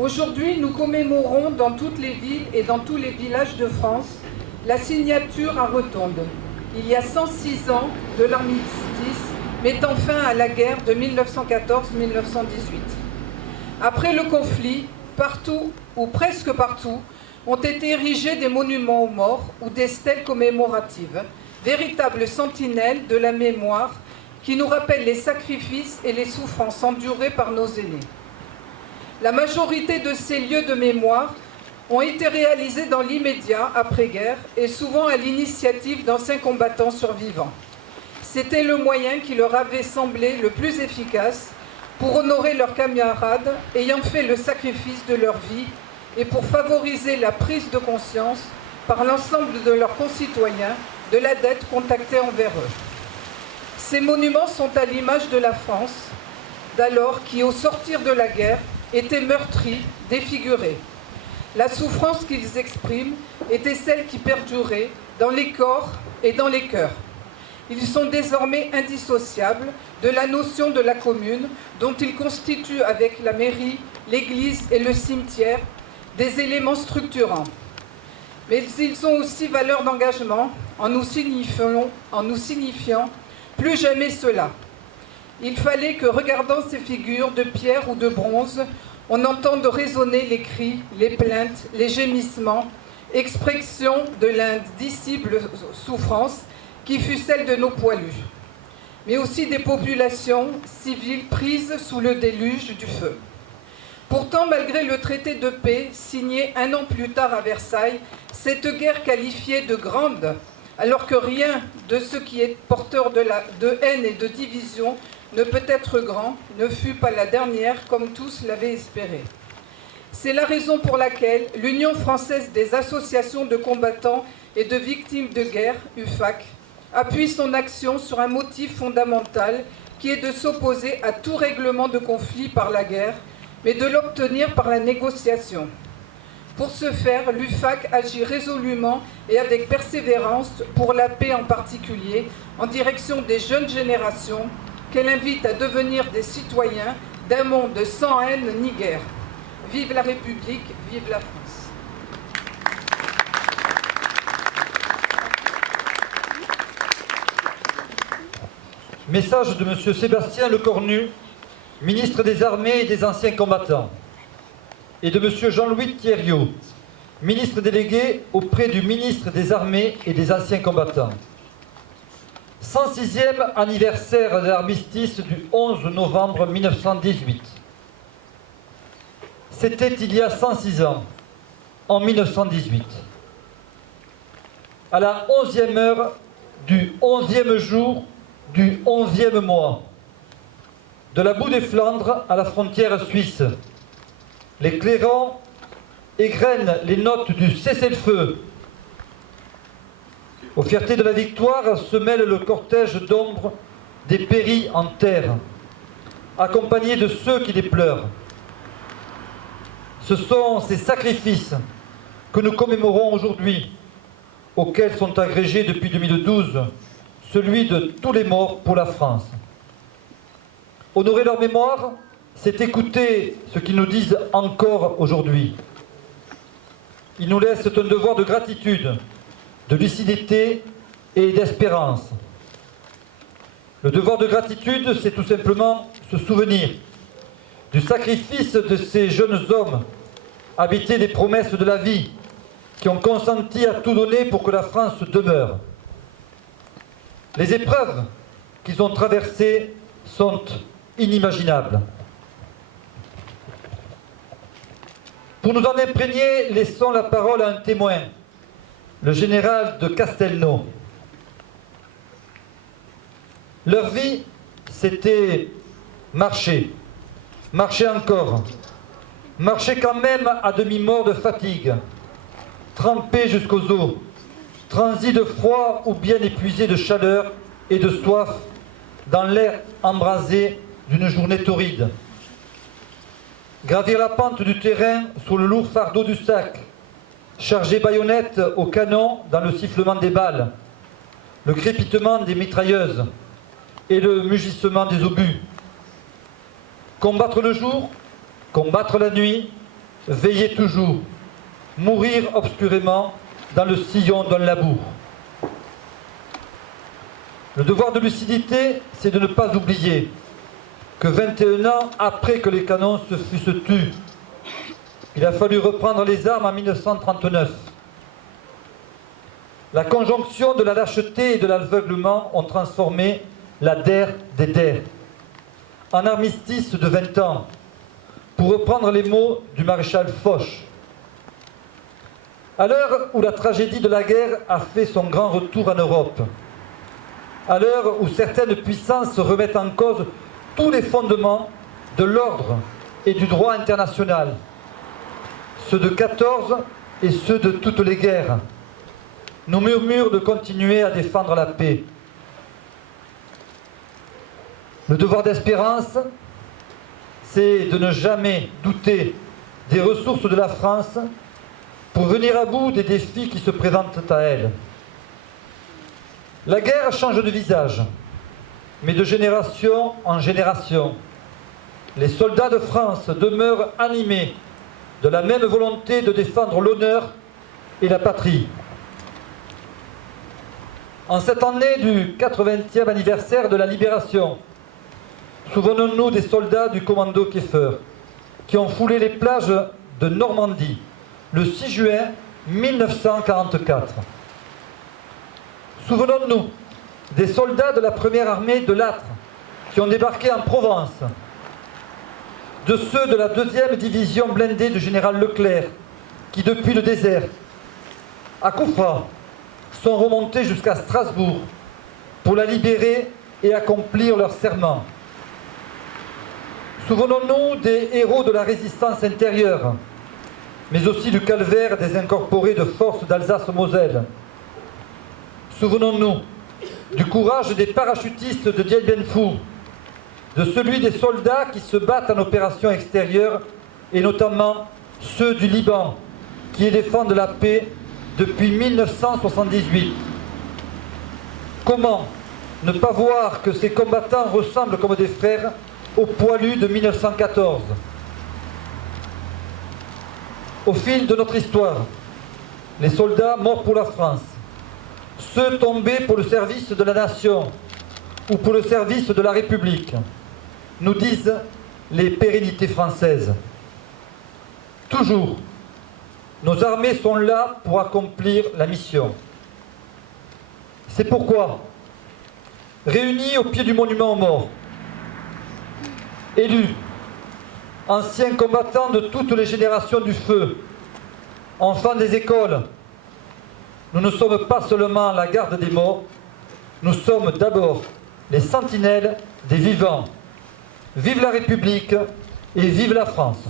Aujourd'hui, nous commémorons dans toutes les villes et dans tous les villages de France la signature à Rotonde, il y a 106 ans de l'armistice mettant fin à la guerre de 1914-1918. Après le conflit, partout, ou presque partout, ont été érigés des monuments aux morts ou des stèles commémoratives, véritables sentinelles de la mémoire qui nous rappellent les sacrifices et les souffrances endurées par nos aînés. La majorité de ces lieux de mémoire ont été réalisés dans l'immédiat après-guerre et souvent à l'initiative d'anciens combattants survivants. C'était le moyen qui leur avait semblé le plus efficace pour honorer leurs camarades ayant fait le sacrifice de leur vie et pour favoriser la prise de conscience par l'ensemble de leurs concitoyens de la dette contractée envers eux. Ces monuments sont à l'image de la France d'alors qui, au sortir de la guerre, était meurtrie, défigurée. La souffrance qu'ils expriment était celle qui perdurait dans les corps et dans les cœurs. Ils sont désormais indissociables de la notion de la commune dont ils constituent avec la mairie, l'église et le cimetière des éléments structurants. Mais ils ont aussi valeur d'engagement en nous signifiant plus jamais cela. Il fallait que, regardant ces figures de pierre ou de bronze, on entende résonner les cris, les plaintes, les gémissements, expression de l'indicible souffrance qui fut celle de nos poilus, mais aussi des populations civiles prises sous le déluge du feu. Pourtant, malgré le traité de paix signé un an plus tard à Versailles, cette guerre qualifiée de grande, alors que rien de ce qui est porteur de haine et de division ne peut être grand, ne fut pas la dernière comme tous l'avaient espéré. C'est la raison pour laquelle l'Union française des associations de combattants et de victimes de guerre, UFAC, appuie son action sur un motif fondamental qui est de s'opposer à tout règlement de conflit par la guerre, mais de l'obtenir par la négociation. Pour ce faire, l'UFAC agit résolument et avec persévérance pour la paix en particulier, en direction des jeunes générations, qu'elle invite à devenir des citoyens d'un monde sans haine ni guerre. Vive la République, vive la France. Message de M. Sébastien Lecornu, ministre des Armées et des Anciens Combattants, et de M. Jean-Louis Thierriot, ministre délégué auprès du ministre des Armées et des Anciens Combattants. 106e anniversaire de l'armistice du 11 novembre 1918. C'était il y a 106 ans, en 1918. À la 11e heure du 11e jour du 11e mois, de la boue des Flandres à la frontière suisse, les clairons égrènent les notes du cessez-le-feu. Aux fiertés de la victoire se mêle le cortège d'ombre des péris en terre, accompagnés de ceux qui les pleurent. Ce sont ces sacrifices que nous commémorons aujourd'hui, auxquels sont agrégés depuis 2012 celui de tous les morts pour la France. Honorer leur mémoire, c'est écouter ce qu'ils nous disent encore aujourd'hui. Ils nous laissent un devoir de gratitude, de lucidité et d'espérance. Le devoir de gratitude, c'est tout simplement se souvenir du sacrifice de ces jeunes hommes, habités des promesses de la vie, qui ont consenti à tout donner pour que la France demeure. Les épreuves qu'ils ont traversées sont inimaginables. Pour nous en imprégner, laissons la parole à un témoin, le général de Castelnau. Leur vie, c'était marcher, marcher encore, marcher quand même à demi-mort de fatigue, trempé jusqu'aux os, transi de froid ou bien épuisé de chaleur et de soif dans l'air embrasé d'une journée torride. Gravir la pente du terrain sous le lourd fardeau du sac, charger baïonnette au canon dans le sifflement des balles, le crépitement des mitrailleuses et le mugissement des obus. Combattre le jour, combattre la nuit, veiller toujours, mourir obscurément dans le sillon d'un labour. Le devoir de lucidité, c'est de ne pas oublier que 21 ans après que les canons se fussent tus, il a fallu reprendre les armes en 1939. La conjonction de la lâcheté et de l'aveuglement ont transformé la DER des DER en armistice de 20 ans, pour reprendre les mots du maréchal Foch. À l'heure où la tragédie de la guerre a fait son grand retour en Europe, à l'heure où certaines puissances remettent en cause tous les fondements de l'ordre et du droit international, ceux de 14 et ceux de toutes les guerres, nous murmurent de continuer à défendre la paix. Le devoir d'espérance, c'est de ne jamais douter des ressources de la France pour venir à bout des défis qui se présentent à elle. La guerre change de visage, mais de génération en génération, les soldats de France demeurent animés de la même volonté de défendre l'honneur et la patrie. En cette année du 80e anniversaire de la Libération, souvenons-nous des soldats du commando Kieffer qui ont foulé les plages de Normandie le 6 juin 1944. Souvenons-nous des soldats de la première armée de Lattre qui ont débarqué en Provence, de ceux de la 2e division blindée du général Leclerc qui, depuis le désert, à Koufra, sont remontés jusqu'à Strasbourg pour la libérer et accomplir leur serment. Souvenons-nous des héros de la résistance intérieure, mais aussi du calvaire des incorporés de force d'Alsace-Moselle. Souvenons-nous du courage des parachutistes de Dien Bien Phu, de celui des soldats qui se battent en opération extérieure, et notamment ceux du Liban, qui y défendent la paix depuis 1978. Comment ne pas voir que ces combattants ressemblent comme des frères aux poilus de 1914? Au fil de notre histoire, les soldats morts pour la France, ceux tombés pour le service de la nation ou pour le service de la République, nous disent les pérennités françaises. Toujours, nos armées sont là pour accomplir la mission. C'est pourquoi, réunis au pied du monument aux morts, élus, anciens combattants de toutes les générations du feu, enfants des écoles, nous ne sommes pas seulement la garde des morts, nous sommes d'abord les sentinelles des vivants. Vive la République et vive la France!